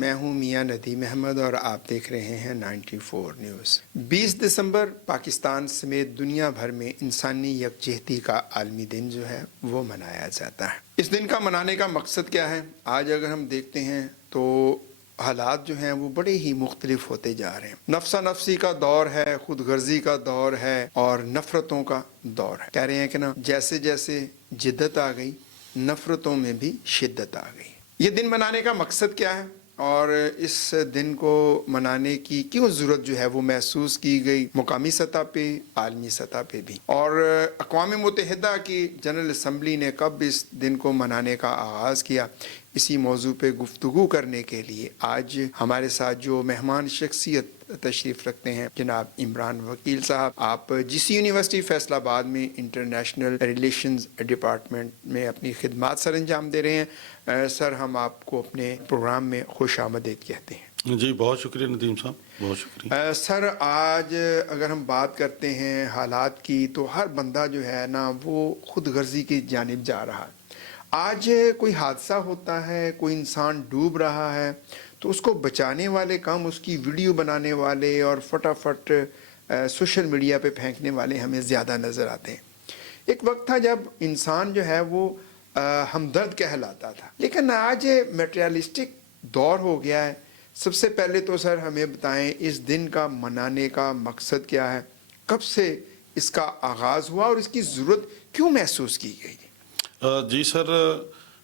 میں ہوں میاں ندیم احمد اور آپ دیکھ رہے ہیں 94 نیوز۔ 20 دسمبر پاکستان سمیت دنیا بھر میں انسانی یکجہتی کا عالمی دن جو ہے وہ منایا جاتا ہے۔ اس دن کا منانے کا مقصد کیا ہے؟ آج اگر ہم دیکھتے ہیں تو حالات جو ہیں وہ بڑے ہی مختلف ہوتے جا رہے ہیں۔ نفسا نفسی کا دور ہے، خود غرضی کا دور ہے اور نفرتوں کا دور ہے۔ کہہ رہے ہیں کہ نا جیسے جیسے جدت آ گئی نفرتوں میں بھی شدت آ گئی۔ یہ دن منانے کا مقصد کیا ہے اور اس دن کو منانے کی کیوں ضرورت جو ہے وہ محسوس کی گئی مقامی سطح پہ، عالمی سطح پہ بھی، اور اقوام متحدہ کی جنرل اسمبلی نے کب اس دن کو منانے کا آغاز کیا، اسی موضوع پہ گفتگو کرنے کے لیے آج ہمارے ساتھ جو مہمان شخصیت تشریف رکھتے ہیں جناب عمران وکیل صاحب۔ آپ جی سی یونیورسٹی فیصل آباد میں انٹرنیشنل ریلیشنز ڈپارٹمنٹ میں اپنی خدمات سر انجام دے رہے ہیں۔ سر، ہم آپ کو اپنے پروگرام میں خوش آمدید کہتے ہیں۔ جی بہت شکریہ ندیم صاحب، بہت شکریہ۔ سر، آج اگر ہم بات کرتے ہیں حالات کی تو ہر بندہ جو ہے نا وہ خود غرضی کی جانب جا رہا ہے۔ آج کوئی حادثہ ہوتا ہے، کوئی انسان ڈوب رہا ہے تو اس کو بچانے والے کام اس کی ویڈیو بنانے والے اور فٹافٹ سوشل میڈیا پہ پھینکنے والے ہمیں زیادہ نظر آتے ہیں۔ ایک وقت تھا جب انسان جو ہے وہ ہمدرد کہلاتا تھا، لیکن آج میٹریلسٹک دور ہو گیا ہے۔ سب سے پہلے تو سر ہمیں بتائیں اس دن کا منانے کا مقصد کیا ہے، کب سے اس کا آغاز ہوا اور اس کی ضرورت کیوں محسوس کی گئی؟ جی سر،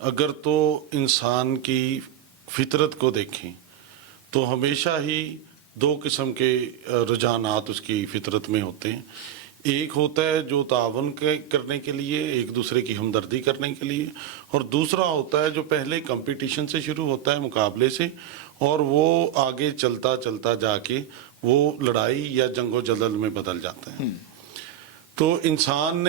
اگر تو انسان کی فطرت کو دیکھیں تو ہمیشہ ہی دو قسم کے رجحانات اس کی فطرت میں ہوتے ہیں۔ ایک ہوتا ہے جو تعاون کرنے کے لیے، ایک دوسرے کی ہمدردی کرنے کے لیے، اور دوسرا ہوتا ہے جو پہلے کمپٹیشن سے شروع ہوتا ہے، مقابلے سے، اور وہ آگے چلتا چلتا جا کے وہ لڑائی یا جنگ و جدل میں بدل جاتا ہے۔ تو انسان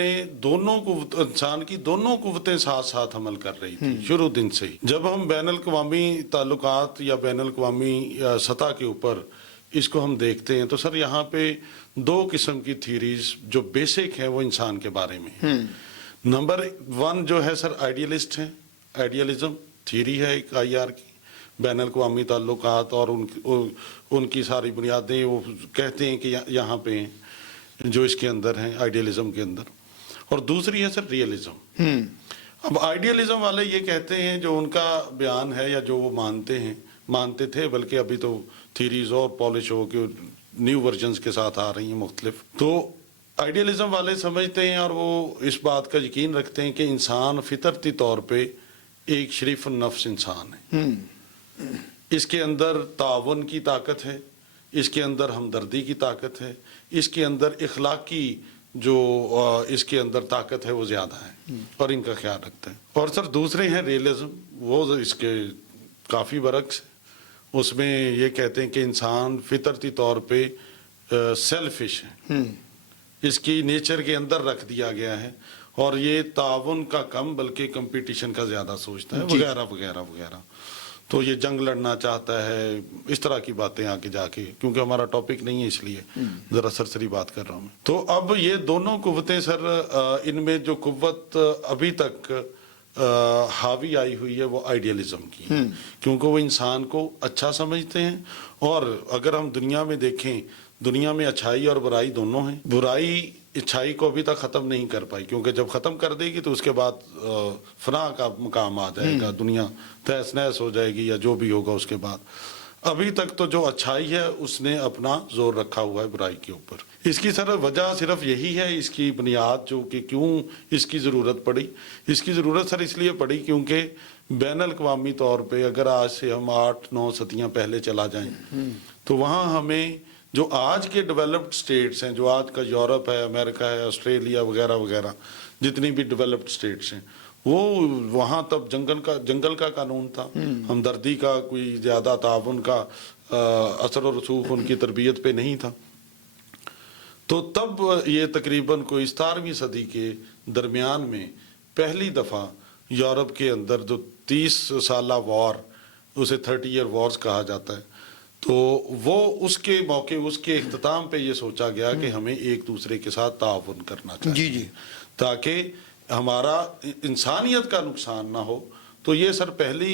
کی دونوں قوتیں ساتھ ساتھ عمل کر رہی تھی شروع دن سے ہی۔ جب ہم بین الاقوامی تعلقات یا بین الاقوامی سطح کے اوپر اس کو ہم دیکھتے ہیں تو سر یہاں پہ دو قسم کی تھیریز جو بیسک ہیں وہ انسان کے بارے میں۔ نمبر 1 جو ہے سر آئیڈیلسٹ ہیں، آئیڈیلزم تھیری ہے ایک IR کی، بین الاقوامی تعلقات اور ان کی ساری بنیادیں وہ کہتے ہیں کہ یہاں پہ ہیں جو اس کے اندر ہیں آئیڈیلزم کے اندر۔ اور دوسری ہے سر ریئلزم۔ اب آئیڈیلزم والے یہ کہتے ہیں جو ان کا بیان ہے یا جو وہ مانتے تھے، بلکہ ابھی تو تھیریز اور پالش ہو کے نیو ورژنز کے ساتھ آ رہی ہیں مختلف۔ تو آئیڈیلزم والے سمجھتے ہیں اور وہ اس بات کا یقین رکھتے ہیں کہ انسان فطرتی طور پہ ایک شریف النفس انسان ہے۔ اس کے اندر تعاون کی طاقت ہے، اس کے اندر ہمدردی کی طاقت ہے، اس کے اندر اخلاقی جو اس کے اندر طاقت ہے وہ زیادہ ہے اور ان کا خیال رکھتا ہے۔ اور سر دوسرے ہیں ریئلزم، وہ اس کے کافی برعکس ہے۔ اس میں یہ کہتے ہیں کہ انسان فطرتی طور پہ سیلفش ہے، اس کی نیچر کے اندر رکھ دیا گیا ہے، اور یہ تعاون کا کم بلکہ کمپٹیشن کا زیادہ سوچتا ہے، وغیرہ وغیرہ وغیرہ۔ تو یہ جنگ لڑنا چاہتا ہے، اس طرح کی باتیں آگے جا کے، کیونکہ ہمارا ٹاپک نہیں ہے اس لیے ذرا سرسری بات کر رہا ہوں میں۔ تو اب یہ دونوں قوتیں سر، ان میں جو قوت ابھی تک حاوی آئی ہوئی ہے وہ آئیڈیلزم کی، کیونکہ وہ انسان کو اچھا سمجھتے ہیں۔ اور اگر ہم دنیا میں دیکھیں، دنیا میں اچھائی اور برائی دونوں ہیں۔ برائی اچھائی کو ابھی تک ختم نہیں کر پائی، کیونکہ جب ختم کر دے گی تو اس کے بعد فنا کا مقام آ جائے گا، دنیا تہس نہس ہو جائے گی یا جو بھی ہوگا اس کے بعد۔ ابھی تک تو جو اچھائی ہے اس نے اپنا زور رکھا ہوا ہے برائی کے اوپر۔ اس کی سر وجہ صرف یہی ہے، اس کی بنیاد جو کہ کیوں اس کی ضرورت پڑی۔ اس کی ضرورت سر اس لیے پڑی کیونکہ بین الاقوامی طور پہ اگر آج سے ہم 8-9 صدیاں پہلے چلا جائیں تو وہاں ہمیں جو آج کے ڈیولپڈ سٹیٹس ہیں، جو آج کا یورپ ہے، امریکہ ہے، آسٹریلیا وغیرہ وغیرہ، جتنی بھی ڈیولپڈ سٹیٹس ہیں، وہ وہاں تب جنگل کا قانون تھا، ہمدردی کا کوئی زیادہ تعاون کا اثر و رسوخ ان کی تربیت پہ نہیں تھا۔ تو تب یہ تقریباً کوئی 17ویں صدی کے درمیان میں پہلی دفعہ یورپ کے اندر جو 30 سالہ وار، اسے 30 ایئر وارز کہا جاتا ہے، تو وہ اس کے موقع، اس کے اختتام پہ یہ سوچا گیا کہ ہمیں ایک دوسرے کے ساتھ تعاون کرنا چاہیے تاکہ ہمارا انسانیت کا نقصان نہ ہو۔ تو یہ سر پہلی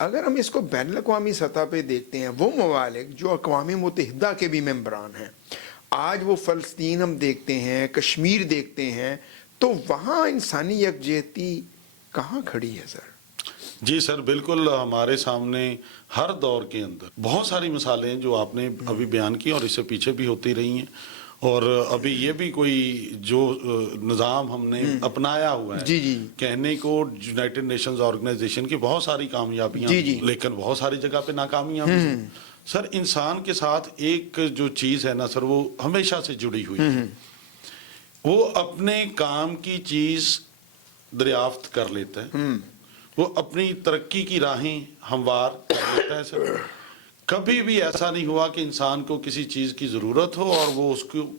اگر ہم اس کو بین الاقوامی سطح پہ دیکھتے ہیں، وہ ممالک جو اقوام متحدہ کے بھی ممبران ہیں، آج وہ فلسطین ہم دیکھتے ہیں، کشمیر دیکھتے ہیں، تو وہاں انسانی یکجہتی کہاں کھڑی ہے سر؟ جی سر، بالکل ہمارے سامنے ہر دور کے اندر بہت ساری مثالیں ہیں جو آپ نے ابھی بیان کی اور اس سے پیچھے بھی ہوتی رہی ہیں، اور ابھی یہ بھی کوئی جو نظام ہم نے اپنایا ہوا ہے، جی جی کہنے کو یونائٹڈ نیشنز آرگنائزیشن کی بہت ساری کامیابیاں جی بھی، جی لیکن بہت ساری جگہ پہ ناکامیاں بھی ہیں۔ سر انسان کے ساتھ ایک جو چیز ہے نا سر، وہ ہمیشہ سے جڑی ہوئی ہے، وہ اپنے کام کی چیز دریافت کر لیتا ہے، وہ اپنی ترقی کی راہیں ہموار کر لیتا ہے سر۔ کبھی بھی ایسا نہیں ہوا کہ انسان کو کسی چیز کی ضرورت ہو اور وہ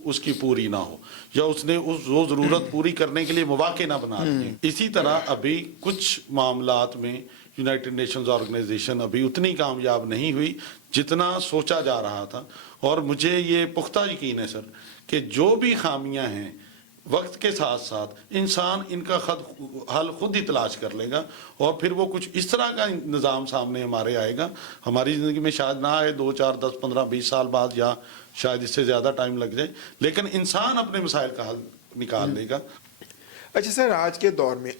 اس کی پوری نہ ہو، یا اس نے وہ ضرورت پوری کرنے کے لیے مواقع نہ بنا دیے۔ اسی طرح ابھی کچھ معاملات میں یونائٹڈ نیشنز آرگنائزیشن ابھی اتنی کامیاب نہیں ہوئی جتنا سوچا جا رہا تھا، اور مجھے یہ پختہ یقین ہے سر کہ جو بھی خامیاں ہیں وقت کے ساتھ ساتھ انسان ان کا حل خود ہی تلاش کر لے گا، اور پھر وہ کچھ اس طرح کا نظام سامنے ہمارے آئے گا، ہماری زندگی میں شاید نہ آئے 2 4 10 15 20 سال بعد، یا شاید اس سے زیادہ ٹائم لگ جائے، لیکن انسان اپنے مسائل کا حل نکال لے گا۔ اچھا سر، آج کے دور میں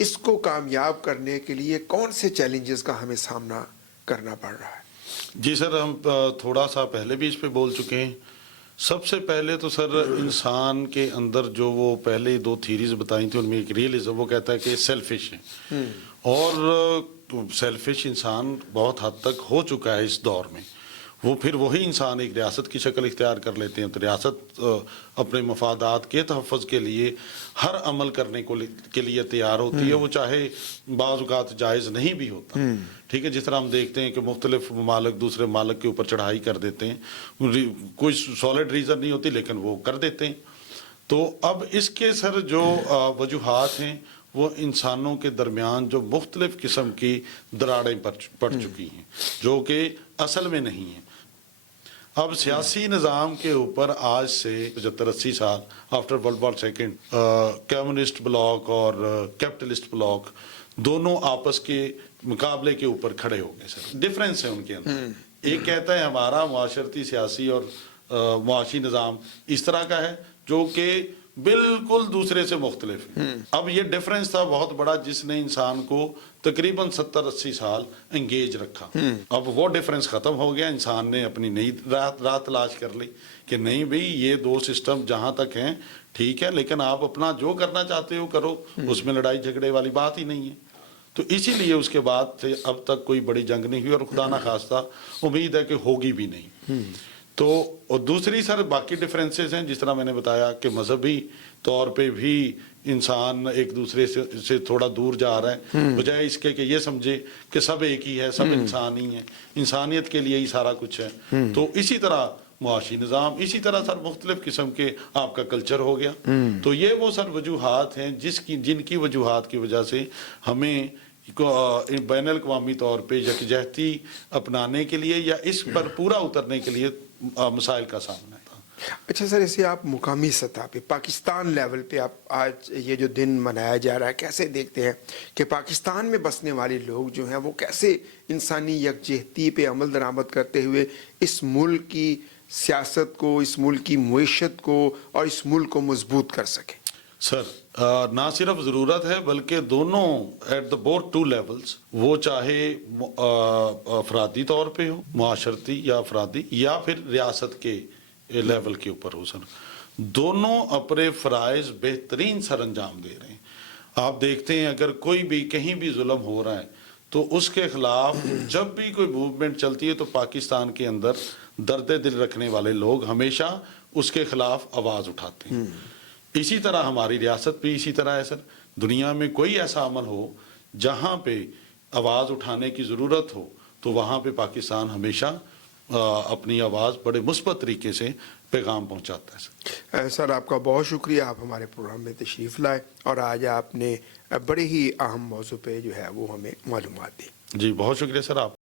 اس کو کامیاب کرنے کے لیے کون سے چیلنجز کا ہمیں سامنا کرنا پڑ رہا ہے؟ جی سر، ہم تھوڑا سا پہلے بھی اس پہ بول چکے ہیں۔ سب سے پہلے تو سر انسان کے اندر جو وہ پہلے 2 تھیریز بتائی تھیں، ان میں ایک ریئلزم، وہ کہتا ہے کہ سیلفش ہے، اور سیلفش انسان بہت حد تک ہو چکا ہے اس دور میں۔ وہ پھر وہی انسان ایک ریاست کی شکل اختیار کر لیتے ہیں، تو ریاست اپنے مفادات کے تحفظ کے لیے ہر عمل کرنے کے لیے تیار ہوتی ہے، وہ چاہے بعض اوقات جائز نہیں بھی ہوتا۔ ٹھیک ہے، جس طرح ہم دیکھتے ہیں کہ مختلف ممالک دوسرے ممالک کے اوپر چڑھائی کر دیتے ہیں، کوئی سالڈ ریزن نہیں ہوتی لیکن وہ کر دیتے ہیں۔ تو اب اس کے سر جو وجوہات ہیں، وہ انسانوں کے درمیان جو مختلف قسم کی دراڑیں پڑ چکی ہیں، جو کہ اصل میں نہیں ہیں۔ اب سیاسی نظام کے اوپر آج سے 75-80 سال after world war second, communist bloc اور کیپٹلسٹ بلاک دونوں آپس کے مقابلے کے اوپر کھڑے ہو گئے سر۔ ڈفرینس ہے ان کے اندر، ایک کہتا ہے ہمارا معاشرتی، سیاسی اور معاشی نظام اس طرح کا ہے جو کہ بالکل دوسرے سے مختلف ہے۔ اب یہ ڈفرینس تھا بہت بڑا جس نے انسان کو تقریباً 70-80 سال انگیج رکھا۔ اب وہ ڈفرینس ختم ہو گیا، انسان نے اپنی نئی راہ تلاش کر لی کہ نہیں بھئی یہ 2 سسٹم جہاں تک ہیں ٹھیک ہے، لیکن آپ اپنا جو کرنا چاہتے ہو کرو، اس میں لڑائی جھگڑے والی بات ہی نہیں ہے۔ تو اسی لیے اس کے بعد سے اب تک کوئی بڑی جنگ نہیں ہوئی، اور خدا نخواستہ امید ہے کہ ہوگی بھی نہیں۔ تو اور دوسری سر باقی ڈفرینسز ہیں، جس طرح میں نے بتایا کہ مذہبی طور پہ بھی انسان ایک دوسرے سے تھوڑا دور جا رہا ہے، بجائے اس کے کہ یہ سمجھے کہ سب ایک ہی ہے، سب انسان ہی ہیں، انسانیت کے لیے ہی سارا کچھ ہے۔ تو اسی طرح معاشی نظام، اسی طرح سر مختلف قسم کے آپ کا کلچر ہو گیا۔ تو یہ وہ سر وجوہات ہیں جن کی وجوہات کی وجہ سے ہمیں بین الاقوامی طور پہ یکجہتی اپنانے کے لیے یا اس پر پورا اترنے کے لیے مسائل کا سامنا تھا۔ اچھا سر، اسے آپ مقامی سطح پہ، پاکستان لیول پہ، آپ آج یہ جو دن منایا جا رہا ہے، کیسے دیکھتے ہیں کہ پاکستان میں بسنے والے لوگ جو ہیں وہ کیسے انسانی یکجہتی پہ عمل درآمد کرتے ہوئے اس ملک کی سیاست کو، اس ملک کی معیشت کو اور اس ملک کو مضبوط کر سکیں؟ سر نہ صرف ضرورت ہے بلکہ دونوں ایٹ دا بوتھ 2 لیولز، وہ چاہے افرادی طور پہ ہو، معاشرتی یا افرادی، یا پھر ریاست کے لیول کے اوپر ہو، سر دونوں اپنے فرائض بہترین سر انجام دے رہے ہیں۔ آپ دیکھتے ہیں اگر کوئی بھی کہیں بھی ظلم ہو رہا ہے تو اس کے خلاف جب بھی کوئی موومنٹ چلتی ہے تو پاکستان کے اندر درد دل رکھنے والے لوگ ہمیشہ اس کے خلاف آواز اٹھاتے ہیں۔ اسی طرح ہماری ریاست بھی اسی طرح ہے سر، دنیا میں کوئی ایسا عمل ہو جہاں پہ آواز اٹھانے کی ضرورت ہو تو وہاں پہ پاکستان ہمیشہ اپنی آواز بڑے مثبت طریقے سے پیغام پہنچاتا ہے۔ سر آپ کا بہت شکریہ، آپ ہمارے پروگرام میں تشریف لائے اور آج آپ نے بڑے ہی اہم موضوع پہ جو ہے وہ ہمیں معلومات دی۔ جی بہت شکریہ سر آپ کا۔